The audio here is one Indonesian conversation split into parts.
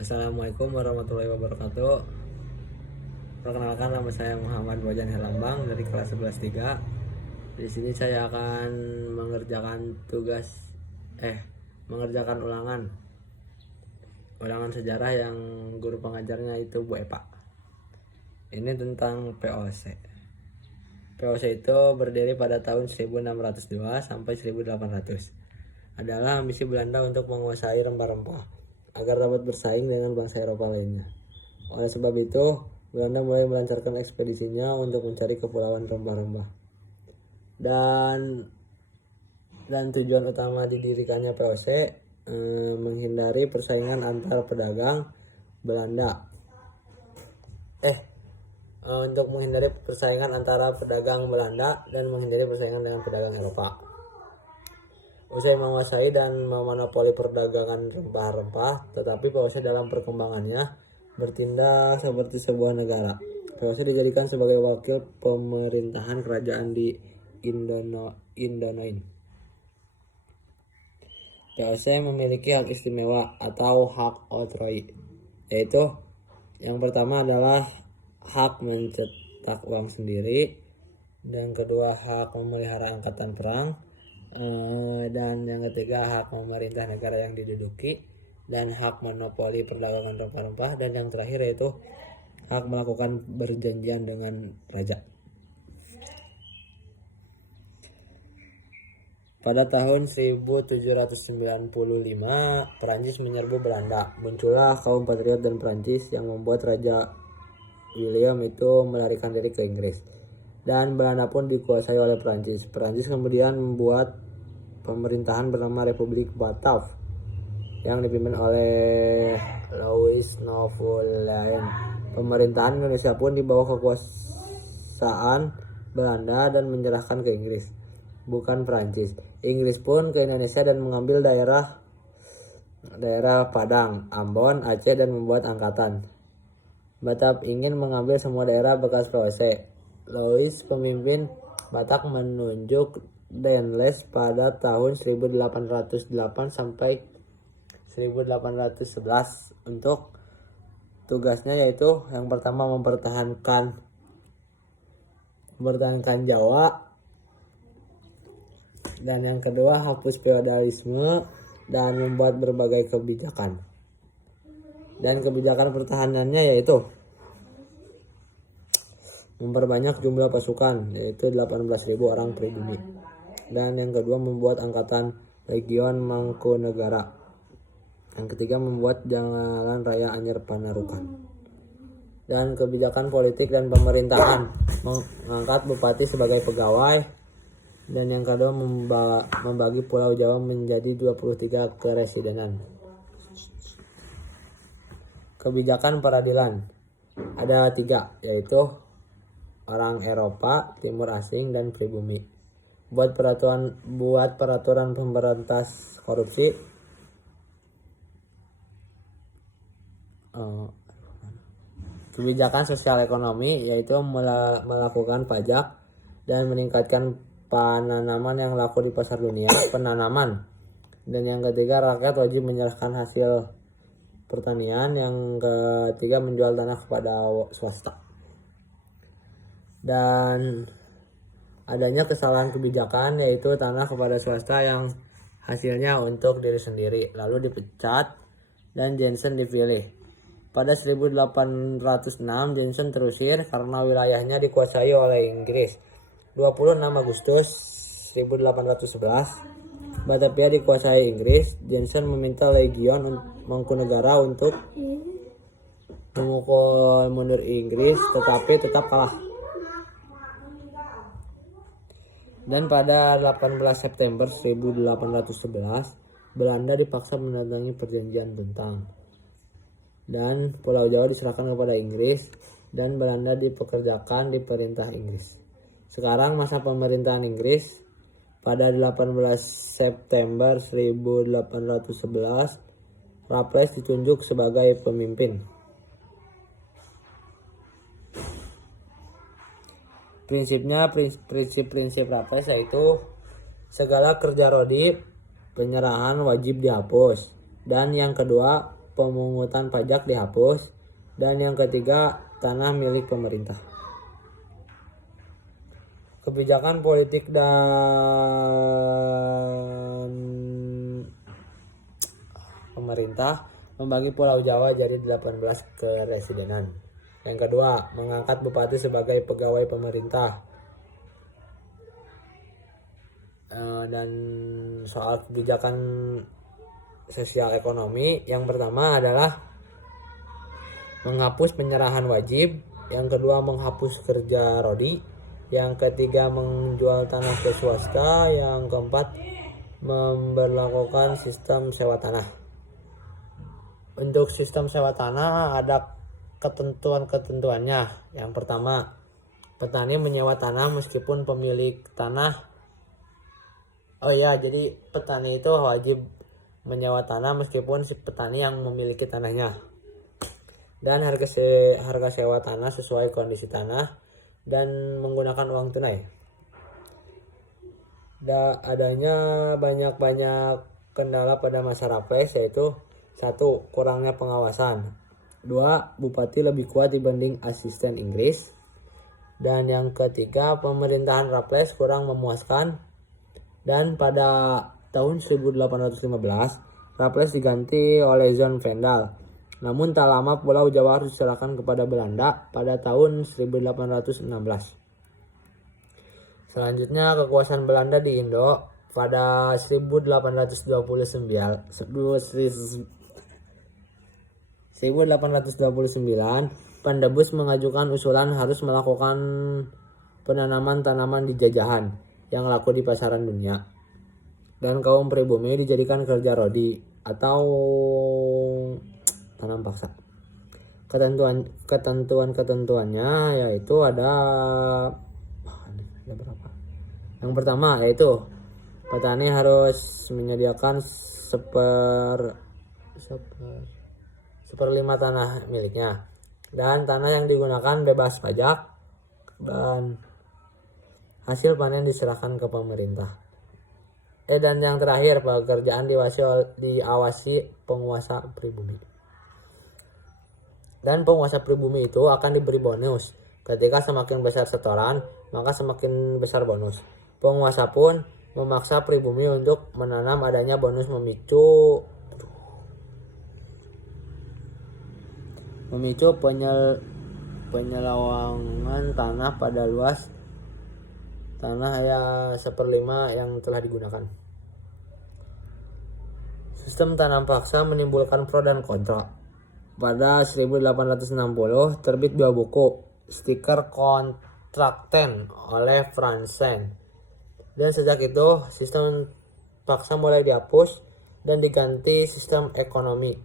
Assalamualaikum warahmatullahi wabarakatuh. Perkenalkan, nama saya Muhammad Bojan Herlambang dari kelas 11 3. Di sini saya akan mengerjakan mengerjakan ulangan sejarah yang guru pengajarnya itu Bu Epa. Ini tentang POC. POC itu berdiri pada tahun 1602 sampai 1800. Adalah misi Belanda untuk menguasai rempah-rempah agar dapat bersaing dengan bangsa Eropa lainnya. Oleh sebab itu, Belanda mulai melancarkan ekspedisinya untuk mencari kepulauan rempah-rempah. Dan tujuan utama didirikannya POC menghindari persaingan antar pedagang Belanda. Untuk menghindari persaingan antara pedagang Belanda dan menghindari persaingan dengan pedagang Eropa. Usai menguasai dan memonopoli perdagangan rempah-rempah, tetapi POC dalam perkembangannya bertindak seperti sebuah negara. POC dijadikan sebagai wakil pemerintahan kerajaan di Indonesia. POC memiliki hak istimewa atau hak outroy, yaitu yang pertama adalah hak mencetak uang sendiri, dan kedua hak memelihara angkatan perang, dan yang ketiga hak memerintah negara yang diduduki, dan hak monopoli perdagangan rempah-rempah, dan yang terakhir yaitu hak melakukan perjanjian dengan raja. Pada tahun 1795, Perancis menyerbu Belanda. Muncullah kaum patriot dan Perancis yang membuat Raja William itu melarikan diri ke Inggris. Dan Belanda pun dikuasai oleh Perancis. Perancis kemudian membuat pemerintahan bernama Republik Batav yang dipimpin oleh Louis Napoleon. Pemerintahan Indonesia pun di bawah kekuasaan Belanda dan menyerahkan ke Inggris, bukan Perancis. Inggris pun ke Indonesia dan mengambil daerah Padang, Ambon, Aceh dan membuat angkatan. Batak ingin mengambil semua daerah bekas POC. Louis, pemimpin Batak, menunjuk Denles pada tahun 1808 sampai 1811 untuk tugasnya, yaitu yang pertama mempertahankan Jawa, dan yang kedua hapus feodalisme dan membuat berbagai kebijakan. Dan kebijakan pertahanannya yaitu memperbanyak jumlah pasukan, yaitu 18.000 orang pribumi. Dan yang kedua membuat angkatan Legion Mangkunegara. Yang ketiga membuat Jalan Raya Anyer Panarukan. Dan kebijakan politik dan pemerintahan, mengangkat bupati sebagai pegawai. Dan yang kedua membagi Pulau Jawa menjadi 23 keresidenan. Kebijakan peradilan ada 3, yaitu orang Eropa, timur asing, dan pribumi. Buat peraturan pemberantas korupsi, kebijakan sosial ekonomi, yaitu melakukan pajak dan meningkatkan penanaman yang laku di pasar dunia, penanaman. Dan yang ketiga rakyat wajib menyerahkan hasil pertanian. Yang ketiga menjual tanah kepada swasta. Dan adanya kesalahan kebijakan, yaitu tanah kepada swasta yang hasilnya untuk diri sendiri, lalu dipecat dan Jensen dipilih. Pada 1806 Jensen terusir karena wilayahnya dikuasai oleh Inggris. 26 Agustus 1811 Batavia dikuasai Inggris. Jensen meminta Legion Mangkunegara untuk memukul mundur Inggris, tetapi tetap kalah. Dan pada 18 September 1811 Belanda dipaksa menandatangani perjanjian tentang, dan Pulau Jawa diserahkan kepada Inggris, dan Belanda dipekerjakan di perintah Inggris. Sekarang masa pemerintahan Inggris. Pada 18 September 1811 Raffles ditunjuk sebagai pemimpin. Prinsip Raffles yaitu segala kerja rodi penyerahan wajib dihapus. Dan yang kedua, pemungutan pajak dihapus. Dan yang ketiga, tanah milik pemerintah. Kebijakan politik dan pemerintah membagi Pulau Jawa jadi 18 keresidenan. Yang kedua, mengangkat bupati sebagai pegawai pemerintah. Dan soal kebijakan sosial ekonomi, yang pertama adalah menghapus penyerahan wajib, yang kedua menghapus kerja rodi, yang ketiga menjual tanah ke swasta, yang keempat memberlakukan sistem sewa tanah. Untuk sistem sewa tanah ada ketentuan-ketentuannya. Yang pertama, petani menyewa tanah meskipun pemilik tanah. Jadi petani itu wajib menyewa tanah meskipun si petani yang memiliki tanahnya. Dan harga sewa tanah sesuai kondisi tanah dan menggunakan uang tunai. Adanya banyak kendala pada masa Raffles, yaitu 1. Kurangnya pengawasan. 2. Bupati lebih kuat dibanding asisten Inggris. Dan yang ketiga, pemerintahan Raffles kurang memuaskan. Dan pada tahun 1815, Raffles diganti oleh John Vendel. Namun tak lama Pulau Jawa harus diserahkan kepada Belanda pada tahun 1816. Selanjutnya, kekuasaan Belanda di Indo pada 1829. Pendebus mengajukan usulan harus melakukan penanaman tanaman di jajahan yang laku di pasaran dunia. Dan kaum pribumi dijadikan kerja rodi atau tanam paksa. Ketentuannya yaitu ada berapa? Yang pertama yaitu petani harus menyediakan seperlima tanah miliknya, dan tanah yang digunakan bebas pajak, dan hasil panen diserahkan ke pemerintah. Dan yang terakhir, pekerjaan diawasi penguasa pribumi. Dan penguasa pribumi itu akan diberi bonus. Ketika semakin besar setoran, maka semakin besar bonus. Penguasa pun memaksa pribumi untuk menanam. Adanya bonus memicu penyelewangan tanah pada luas tanah seperlima yang telah digunakan. Sistem tanam paksa menimbulkan pro dan kontra. Pada 1860 terbit 2 buku Stiker Kontrakten oleh Franzen. Dan sejak itu sistem paksa mulai dihapus dan diganti sistem ekonomi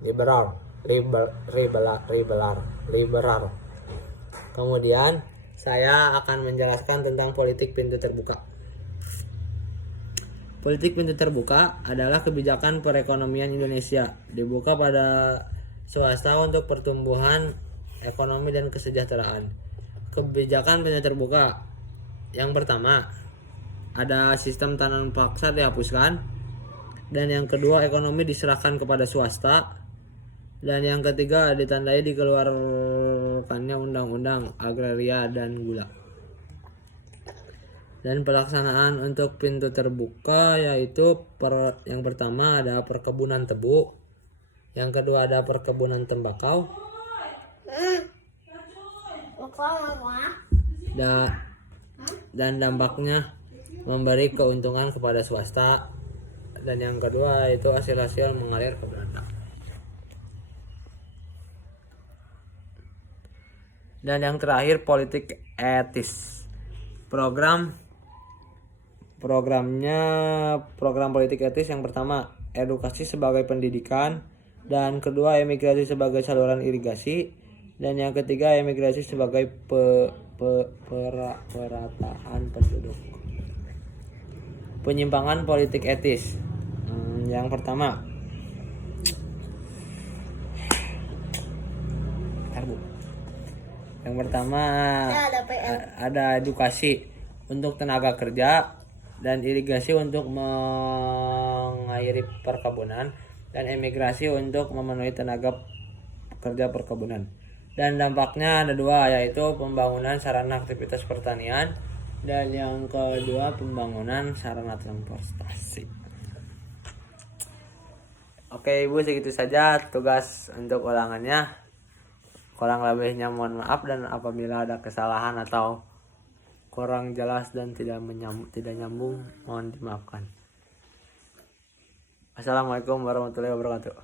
liberal. Kemudian saya akan menjelaskan tentang politik pintu terbuka. Politik pintu terbuka adalah kebijakan perekonomian Indonesia dibuka pada swasta untuk pertumbuhan ekonomi dan kesejahteraan. Kebijakan pintu terbuka yang pertama, ada sistem tanam paksa dihapuskan, dan yang kedua, ekonomi diserahkan kepada swasta, dan yang ketiga, ditandai dikeluarkannya undang-undang agraria dan gula. Dan pelaksanaan untuk pintu terbuka yaitu yang pertama ada perkebunan tebu, yang kedua ada perkebunan tembakau, dan dampaknya memberi keuntungan kepada swasta, dan yang kedua itu hasil-hasil mengalir ke Belanda. Dan yang terakhir politik etis. Program politik etis yang pertama edukasi sebagai pendidikan, dan kedua emigrasi sebagai saluran irigasi, dan yang ketiga emigrasi sebagai perataan penduduk. Penyimpangan politik etis. Yang pertama, ada edukasi untuk tenaga kerja dan irigasi untuk mengairi perkebunan, dan emigrasi untuk memenuhi tenaga kerja perkebunan. Dan dampaknya ada dua, yaitu pembangunan sarana aktivitas pertanian dan yang kedua pembangunan sarana transportasi. Oke Ibu, segitu saja tugas untuk ulangannya. Kurang lebihnya mohon maaf, dan apabila ada kesalahan atau kurang jelas dan tidak nyambung mohon dimaafkan. Assalamualaikum warahmatullahi wabarakatuh.